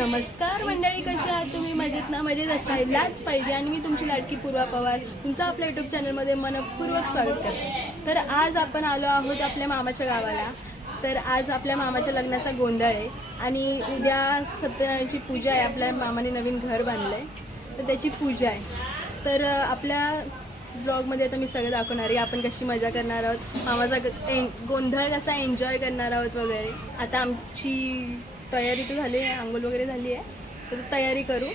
नमस्कार मंडळी कशा आहात तुम्ही? मजेत ना? मजेत असायलाच पाहिजे. आणि मी तुमची लाडकी पूर्वा पवार. तुमचं आपल्या युट्यूब चॅनलमध्ये मनपूर्वक स्वागत करते. तर आज आपण आलो आहोत आपल्या मामाच्या गावाला. तर आज आपल्या मामाच्या लग्नाचा गोंधळ आहे. आणि उद्या सत्यनारायणची पूजा आहे. आपल्या मामाने नवीन घर बांधलं आहे तर त्याची पूजा आहे. तर आपल्या ब्लॉगमध्ये आता मी सगळं दाखवणार आहे. आपण कशी मजा करणार आहोत? मामाचा ग- गोंधळ कसा एन्जॉय करणार आहोत वगैरे. आता आमची तयारी तर झाली आहे आंघोळ वगैरे झाली आहे. तर तयारी करू.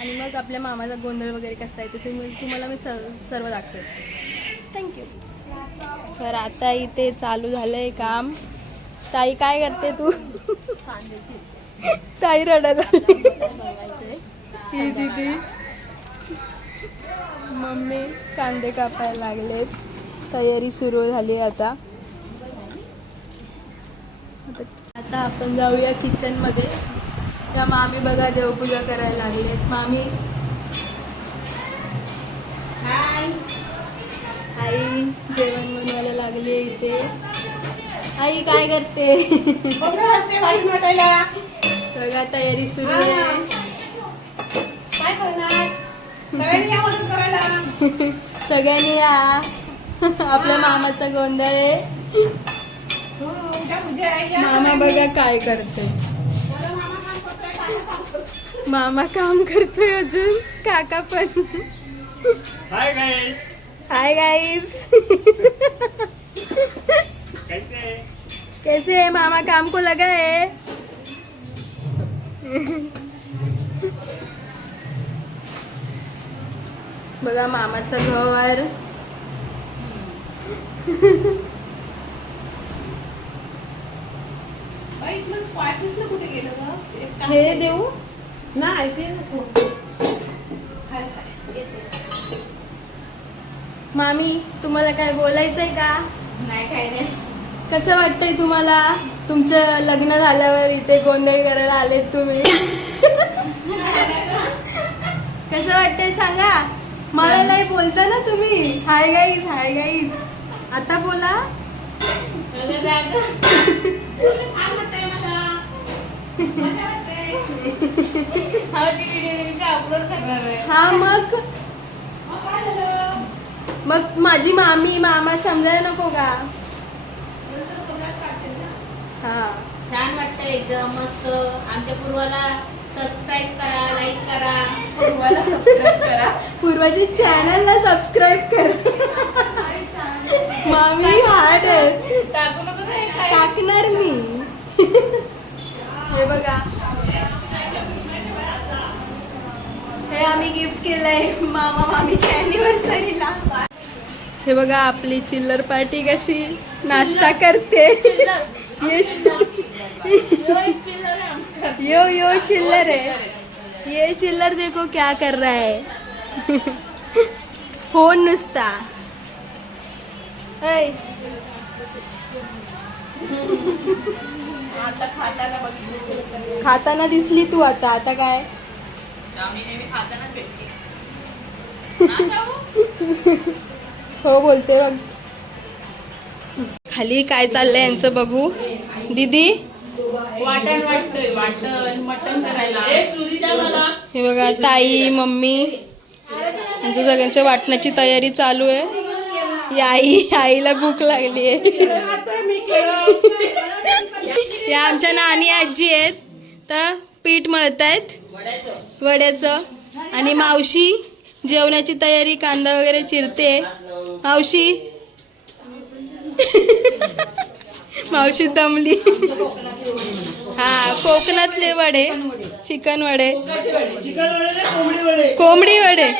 आणि मग आपल्या मामाचा गोंधळ वगैरे कसा आहे तर तुम्ही तुम्हाला मी सर्व सर्व दाखवेल थँक्यू तर आता इथे चालू झालं आहे काम. ताई काय करते तू? ताई रडायला ही दिदी. मम्मी कांदे कापायला लागलेत. तयारी सुरू झाली आता. आता- आपण जाऊया किचनमध्ये. त्या मामी बघा देवपूजा करायला लागलेत मामी. आई जेवण बनवायला लागली इथे. आई काय करते? बघा तयारी सुरू आहे. सगळ्यांनी या आपल्या मामाचा गोंधळ आहे. मामा बघा काय करते मामा काम करतोय अजून काका पण. हाय गाईज कैसे? कैसे है मामा काम को लगा है? बघा मामाचं घर. हे देऊ? मामी तुम्हाला काय बोलायचंय का? नाही काय नाही. कसं वाटतंय तुम्हाला? तुमचं लग्न झाल्यावर इथे गोंधळ करायला आलेत तुम्ही? कसं वाटतंय सांगा? मला नाही बोलता ना तुम्ही. हाय गाईज हाय गाईज आता बोला. हा मग? मग? माझी मामी मामा समजायला नको का? हा. छान वाटतं एकदम मस्त. आमच्या पूर्वाला सबस्क्राईब करा लाईक करा. पूर्वाला सबस्क्राईब करा. पूर्वाची चॅनलला सबस्क्राईब करा. मामी हार्ड टाकणार मी. हे बघा. हे आम्ही गिफ्ट केलंय मामा मामीच्या अॅनिव्हर्सरीला हे बघा आपली चिल्लर पार्टी कशी? नाश्ता करते. ये यो यो चिल्लर है ये चिल्लर देखो क्या कर रहा है. फ़ोन नुसता. आता खाताना बघितलं खाताना दिसली तू आता आता काय? हा? हो बोलते बघ. खाली काय चाललंय यांचं बघू? दीदी? वाटण वाटतोय वाटण मटण करायला. हे बघा ताई मम्मी यांचं सगळ्यांच्या वाटण्याची तयारी चालू आहे. या आई आईला भूक लागली आहे या आमच्या नानी आजी आहेत. तर पीठ मळतायत. वड्याचं. आणि मावशी जेवणाची तयारी कांदा वगैरे चिरते. मावशी? मावशी दमली. हा कोकणातले वडे. चिकन वडे. कोंबडी वडे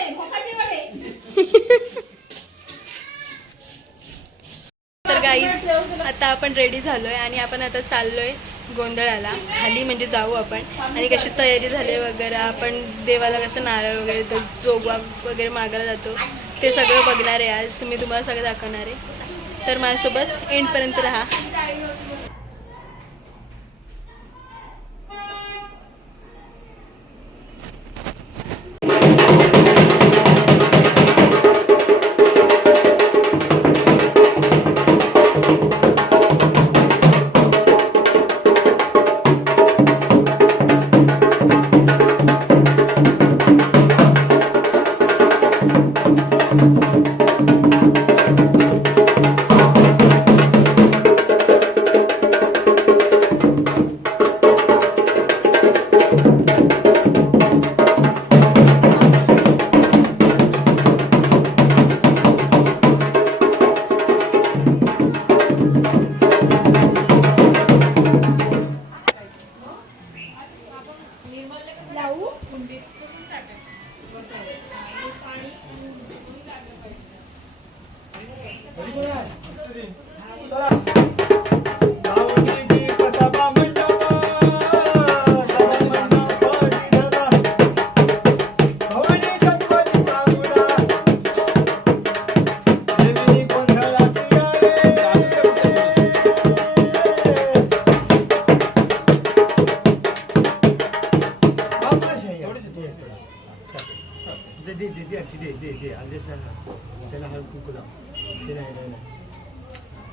तर गाईज आता आपण रेडी झालोय आणि आपण आता चाललोय गोंधळाला. खाली म्हणजे जाऊ आपण. आणि कशी तयारी झाली वगैरे आपण देवाला कसं नारळ वगैरे तो जोगवा वगैरे मागायला जातो. ते सगळं बघणार आहे आज. मी तुम्हाला सगळं दाखवणार आहे. तर माझ्यासोबत एंडपर्यंत राहा.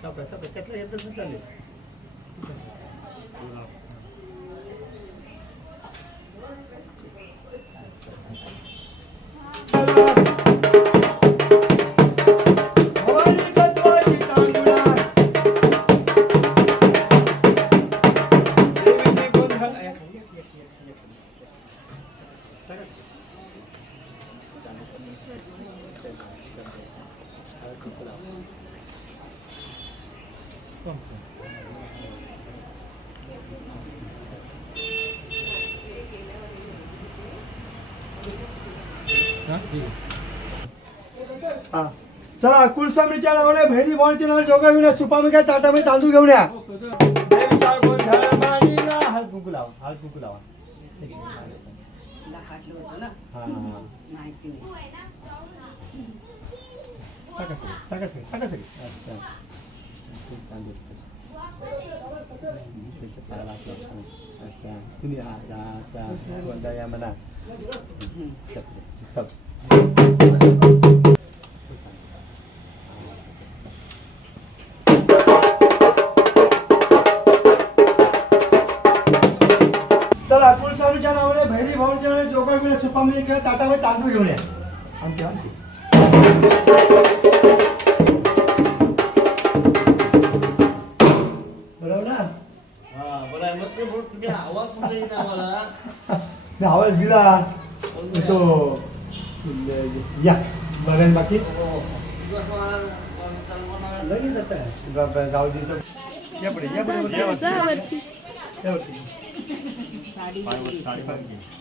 सापडा सापडा. त्यातला येतच चालेल. भवानी चला कुलस्वामीच्या नावाने भैरी भवनच्या नाव जोगा घेऊन या ताटा ताटामध्ये तांदूळ घेऊन या देवीचा गोंधळ हळद कुंकू लावा हळद कुंकू लावा हा, हा. सुपामध्ये किंवा ताटामध्ये तांदूळ घेऊन या. आमच्या आमची. बरोबर ना? मी आवाज दिला. तो या. बघा बाकी. लगेच आता. गा- गा- गावजीचं या पुढे या पुढे या वरती. जा वरती. या वरती. साडी. नको त्याची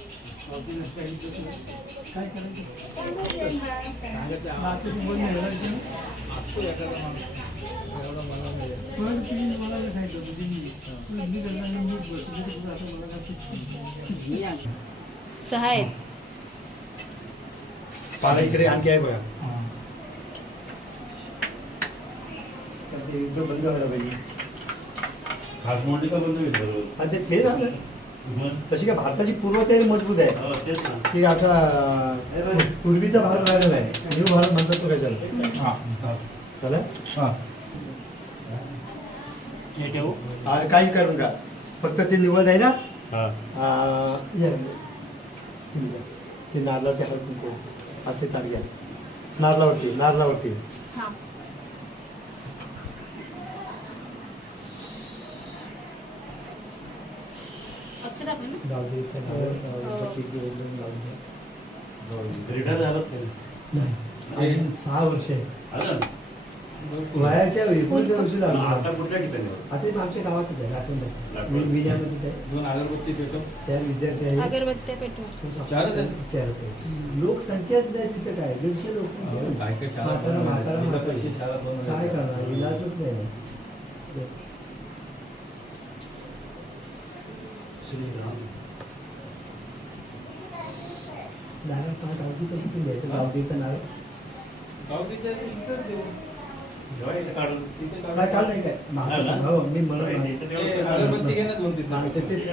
काय सहा आहेत. पारा इकडे आणखी आहे बघा. तर ते एकदम बंद व्हायला पाहिजे. हात मोडली का बंद होईल बरोबर. आणि ते ते झालं. मग? तशी काय भारताची पूर्वतयारी मजबूत आहे. हो, तेच ना. की असा अं, पूर्वीचा भारत राहिलेला आहे. न्यू भारत म्हणतात तो काय झालं? हे. ठेवू? आणि काही करू नका फक्त ते निवड आहे ना? हा. ते नारळावरती हळद कुंकू. हा ते ताट घ्या. नारळावरती नारळावरती. रिटायर झालं. नाही. अजून सहा वर्ष आहे? वयाच्या एकोणीसच्या वर्षी आता लागला कुठल्या ठिकाणी? आता इथं आमच्या गावातच आहे दोन अगरबत्ती पेटव त्या विद्यार्थी आहे अगरबत्त्या पेटवा. चारच आहेत? चारच आहे. लोकसंख्याच नाही तिथं काय? दीडशे लोक. काय करणार? इलाजच नाही श्रीराम. नारळ पाच गावठीचं कुठून घ्यायचं गावठीचं नारळ गावकीच्या तिथंच देऊ. जेव्हा इथं काढून तिथे काय काढून- काढ नाही काय हा ना? हो मी म्हणत होय. हा, त्याचेच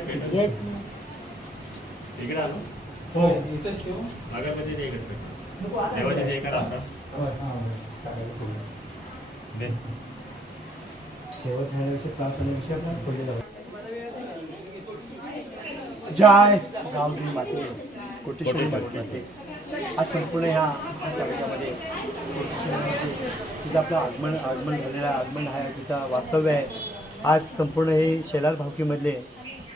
इकडे आलो. हो. इथंच ठेवू. अगरबत्ती दे इकडे. नको, आता देवाची काय? दे करा आता. हा, हा, चालेल. दे. शेवट ह्याविषयी प्रार्थनेविषयी आपण पुढे जाऊ जय गावठी माते कोटेश्वरी माते. आज संपूर्ण ह्या तालुक्यामध्ये तिथं आपलं आगमन आगमन झालेलं आगमन आहे तिथं वास्तव्य आहे. आज संपूर्ण हे शेलार भावकीमधले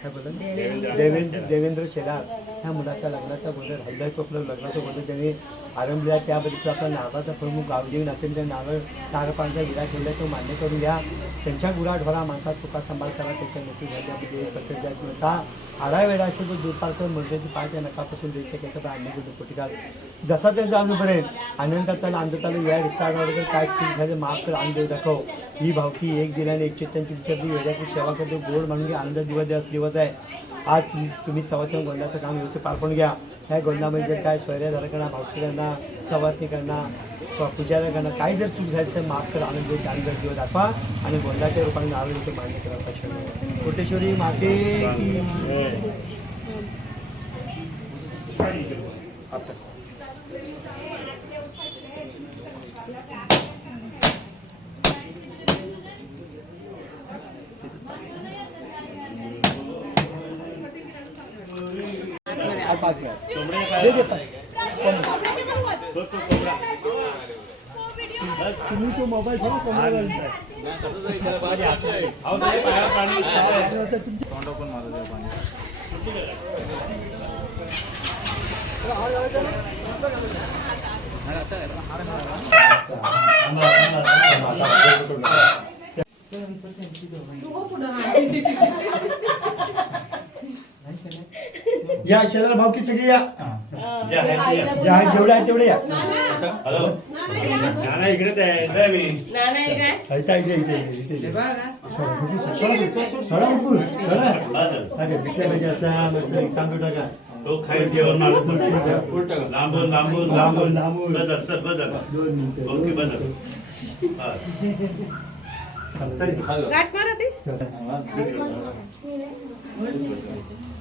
काय बोलत देवेंद्र. देवेंद्र देवेंद्र शेलार ह्या मुलाचा लग्नाचा गोंधळ हल्दाय आपलं लग्नाचा गोंधळ त्यांनी आरंभल्या त्याबद्दल आपला नावाचा प्रमुख गावदेव अत्यंत नारळ नारळपांचा विडा ठेवला तो मान्य करून घ्या. त्यांच्या गुराढोरा माणसात सुखा सांभाळ करा. त्याच्या नोकरी झाल्यामध्ये प्रत्येकाचा आडा वेळा असेल तो दुपारकर मंडळाची पाच या नकापासून द्यायच्या कसं आणणे पोटी काळ जसा त्यांचा अनुभव आहे आनंदाचा आनंदाला या विस्तारावर काय चूक झाले माफ कर आनंद दाखव. ही भावकी एक दिनाने एक चित्तांची विचारली वेड्याची सेवा करतो गोड म्हणून घे आनंद दिवस दिवस दिवस आहे. आज तुम्ही सवासन गोंडाचं काम व्यवस्थित पार पाडून घ्या. ह्या गोंडामध्ये जर काय स्वैर्यधारकांना भावकीयांना सवासनिकांना पुजाऱ्यांना काही जर चूक झाली तर माफ कर आनंद आनंद दिवस दाखवा आणि गोंडाच्या रूपाने आनंदाचं मान्य पाहिजे कोटेश्वरी माते की आ, दे, दे, तुम्ही तो मोबाईल ठेवा कमरा अहो, पण माझं पाणी या शेजार भावकी सगळी या जे आहे ते या. ज्या आहेत जेवढे आहेत तेवढे या हॅलो नाना इकडेच आहे इकडे आहे मी ऐका इथे इथे इथे इथे. सोडा बिलकुल, सोडा बिलकुल, सोडा. हा, चल. अरे, बिस्किट पाहिजे असा, मस्त एक तांदूळ टाका. तो जेवण लांबून लांबून लांबून, लांबून. बस चल बस झालं. दोन मिनिटं, दोन ओके, बस मिनिटं. हा. चल. बस, ओके. पाय टेकवा. पाय ठेवा.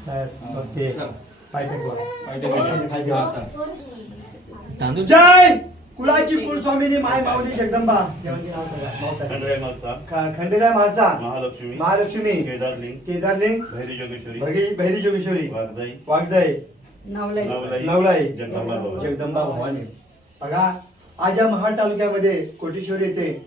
तांदूळ? जय! कुलाची कुलस्वामिनी माय माऊली जगदंबा. खंडराय म्हाळसा महालक्ष्मी. महालक्ष्मी. केदारलिंग. केदारलिंग. भैरी जोगेश्वरी. भैरी भैरी जोगेश्वरी. वाघजाई. वाघजाई. नवलाई. नवलाई. जगदंबा भवानी. जगदंबा भवानी. बघा आज या महाड तालुक्यामध्ये कोटेश्वर येथे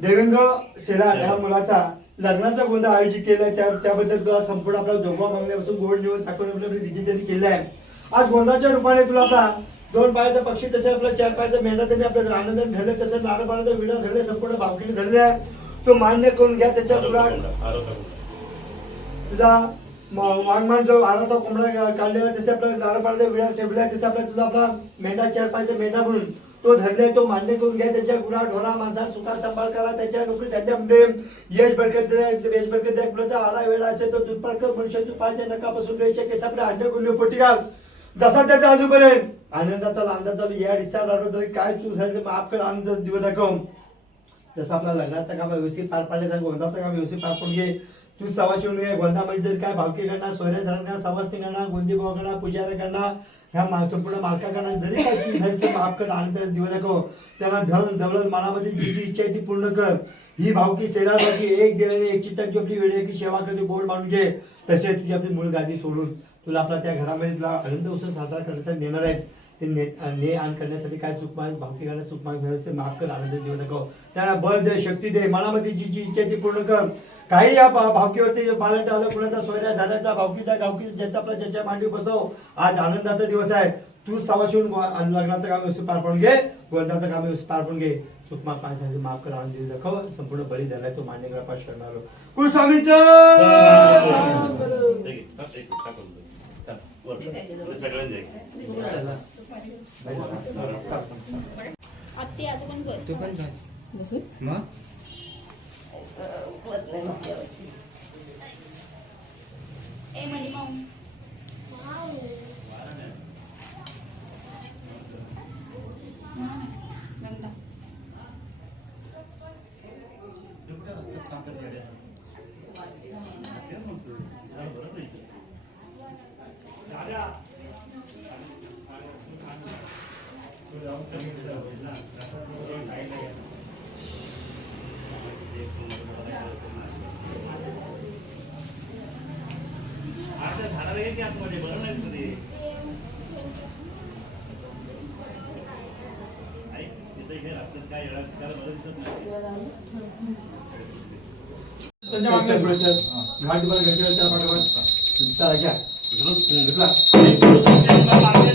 देवेंद्र शेलार या मुलाचा लग्नाचा गोंधळ आयोजित केलाय त्या त्याबद्दल तुला संपूर्ण आपला जोगवा मागण्यापासून गोड निवड दाखवण्याची विधी त्यांनी केली आहे आज गोंधाच्या रूपाने तुला आपला दोन पायाचा पक्षी तसे आपला चार पायाचा मेंढा त्यांनी आपल्या आनंदाने धरले तसं नारळ पाण्याचा विडा धरले संपूर्ण भावकीने धरले आहे. तो मान्य करून घ्या त्याच्या तुला तुझा वाघमान जो आराचा कोंबडा काढलेला तसे आपला नारळपाण्याचा विडा ठेवला तसे आपला तुला आपला मेंढा चार पायाचा मेंढा म्हणून. तो धरले तो मान्य करून घ्या त्याच्या गुरा ढोरा माणसा सुखा सांभाळ करा त्याच्या नोकरी त्यांच्यामध्ये यश बडकत यश बडकत द्या कुणाचा आडा वेळा असेल तो दुधपारकर मनुष्याच्या पायाच्या नकापासून वेळच्या केस अंडे गुल्ले पोटी घाल. जसा त्याचा आजूपर्यंत. आनंदाचा अंदाज या डिस्चार्ज आलो तरी काय चूक झालं तर आनंद दिवस दाखव जसं आपला लग्नाचं काम व्यवस्थित पार पाडण्याचा गोंधाचं काम व्यवस्थित पार पडून घे. तू सवा शिवून घे गोंधामध्ये जर काय भावकी करणार सोयरे धरणा सवासनी करणार गोंदी भाव करणार पुजारी करणार ह्या संपूर्ण मालका करणार जरी काय तू झाली माफ कर आनंद दिवस दाखव त्यांना धन दौलत मनामध्ये जी जी इच्छा आहे ती पूर्ण कर. ही भावकी सेलाबाची एक दिल्याने एक चित्ताची आपली वेळ की सेवा करते गोड मानून घे. तसेच तुझी आपली मूळ गादी सोडून. तुला आपला त्या घरामध्ये तुला आनंद उत्सव साजरा करण्यासाठी नेणार आहेत. ते ने ने आण करण्यासाठी काय चूक माग भावकी करण्यात चूक माग माफ कर आनंद देऊ नको. त्यांना बळ दे शक्ती दे मनामध्ये जी जी इच्छा ती पूर्ण कर. काही या भावकीवरती पालट आलं कुणाचा सोयऱ्या धाराचा भावकीचा गावकीचा ज्याचा आपला ज्याच्या मांडी बसव. आज आनंदाचा दिवस आहे. तू सवा शिवून गो- लग्नाचं काम व्यवस्थित पार पाडून घे गोंधाचं काम व्यवस्थित पार पाडून घे. चूक माफ पाण्यासाठी माफ कर आनंद देऊ दाखव संपूर्ण बळी झालाय तो मान्य करा पाच शरणारो कुलस्वामीचं सगळ्यांचे आत्ती आता पण बस तू पण बस मग ए म्हणजे मग आता झाडाला आतमध्ये बरं नाही रात्री काय दिसत नाही त्यांच्या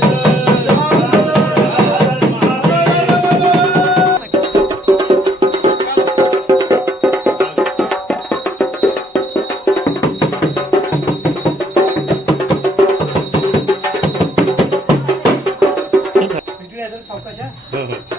Perfect.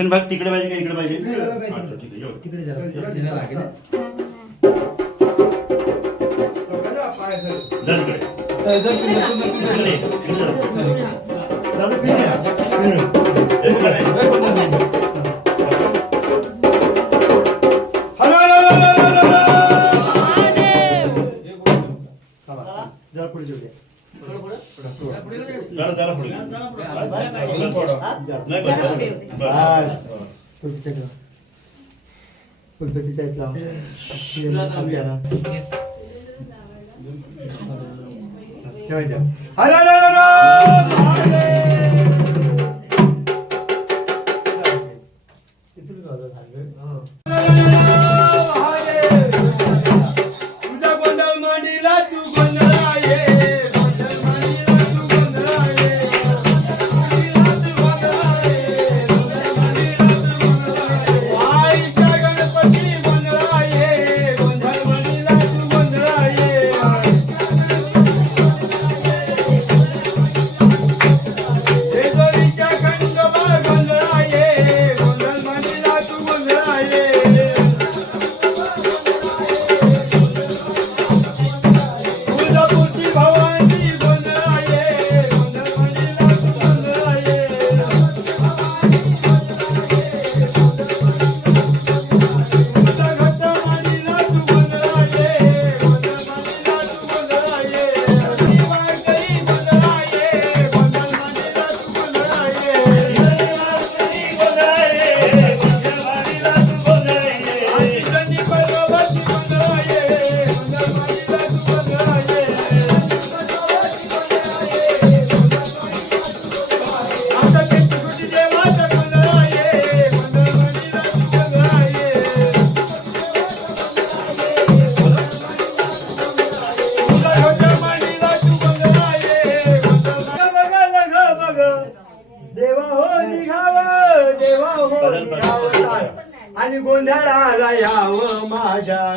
सेकंड भाग तिकडे पाहिजे का इकडे पाहिजे? तिकडे जरा गणपतीचा आहेत लावून ठेवायच्या. याव माझ्या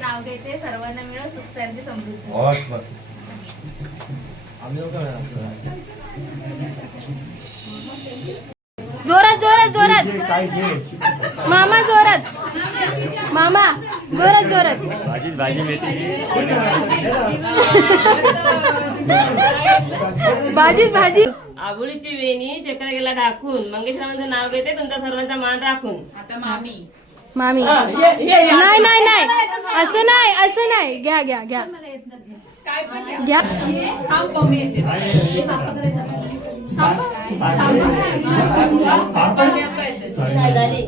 नाव घेते सर्वांना मिळून सुख शांती समृद्धी. बस बस. आम्ही लोक जोरात. जोरात जोरात मामा जोरात. मामा जोरात जोरात. भाजी भाजी भाजीच भाजी. आबोलीची वेणी चक्रगेला टाकून मंगेशरावांचं नाव घेते तुमचा सर्वांचा मान राखून. मामी. नाही नाही नाही. असं नाही असं नाही. घ्या घ्या घ्या. घ्या? नाही,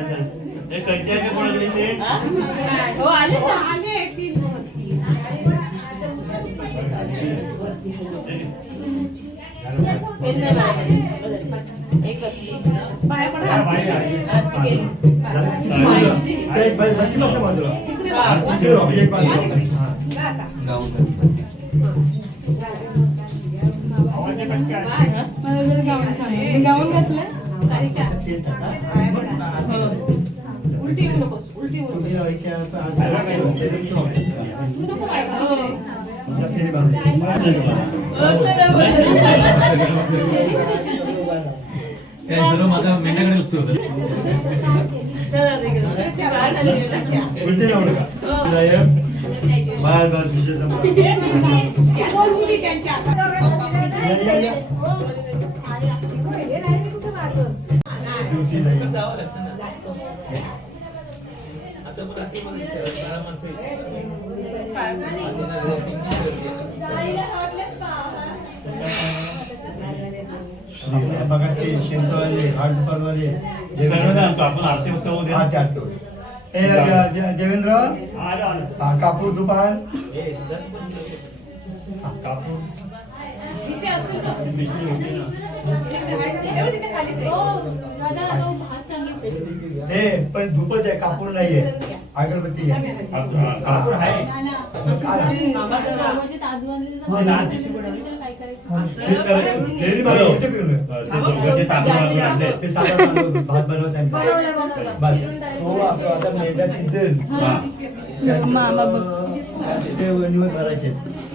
कैची आहे कोणाकडे ते? हा? हो आले ना पेन नाही लागत. एक कपली. आरती केली. बाजूला एक बाजूला गाऊन घातलं उलटी येऊ नकोस उलटी येऊ नकोस. सर्व माझा मेंढ्याकडे उत्सव होता चला तिकडे. बाहेर आली गेला. उलटे जाऊ नका बस बस विषय संपला उलटी जाईल. बघाचे शेतवाले हार्डपरवाले सगळं आणतो आपण आरती. हा ज- ज- देवेंद्र आलं, आलं. हा, कापूर दुकान हा, कापूर हे पण धूपच आहे कापूर नाहीये अगरबत्ती आहे हा. हे करायचं. ते साधा भात बनवायचा. बस हो आपलं आता. मामा बघ. ते निवड भरायचे गादीवर.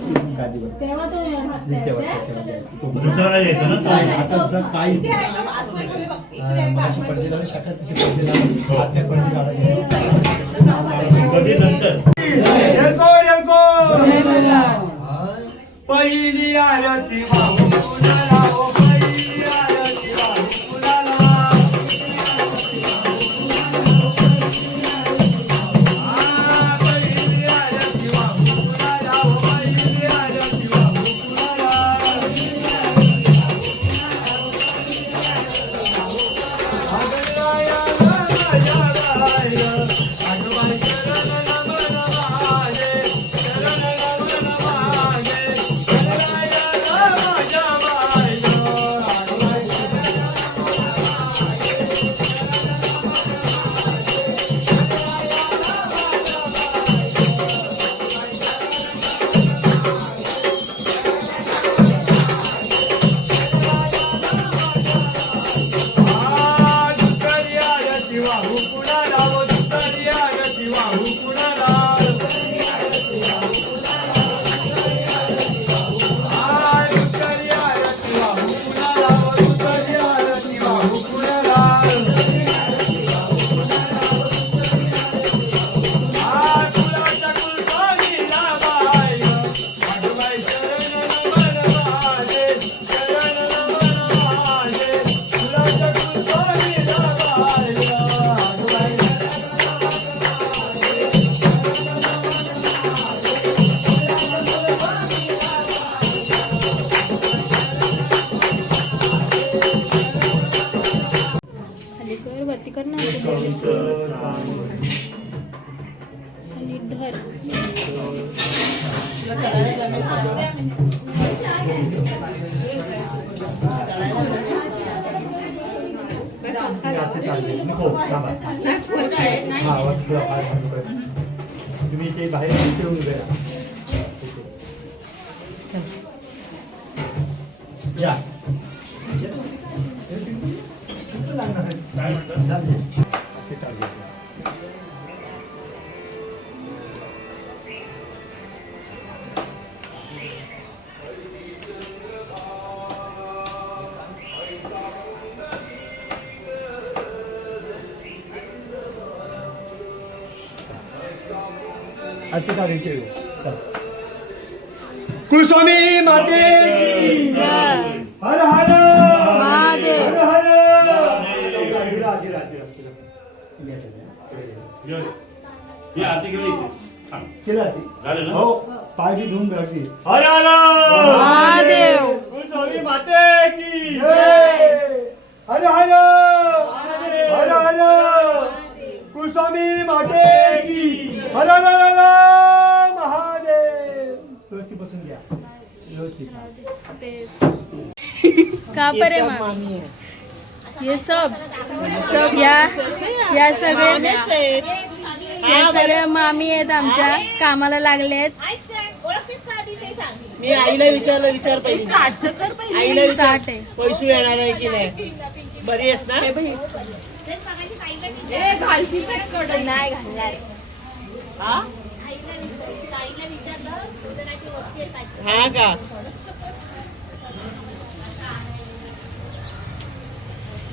तेव्हा- तेव्हा द्यायचं. दुसरं नाही यायचं ना काय, आता असं काहीच नाही. नको थांबा. हा, आरती काढायची कुलस्वामी माते हर हर या सगळे या सगळ्या मामी आहेत आमच्या. कामाला लागले आहेत. मी आईला विचारलं विचार पाहिजे आईला विचार. स्टार्ट आहे. पैसे येणार आहे की नाही? बरी आहेस ना? नाही घालणार. हा? हा का?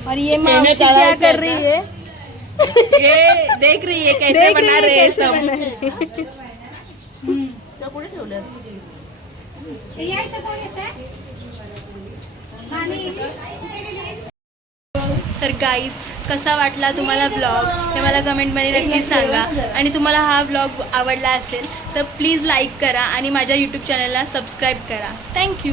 और ये तड़ा क्या कर रही है? ये देख रही है कैसे देख बना रही है सब। तर गाईज कसा वाटला तुम्हाला ब्लॉग हे मला कमेंटमध्ये नक्की सांगा. आणि तुम्हाला हा ब्लॉग आवडला असेल तर प्लीज लाईक करा आणि माझ्या यूट्यूब चॅनलला सबस्क्राईब करा. थँक्यू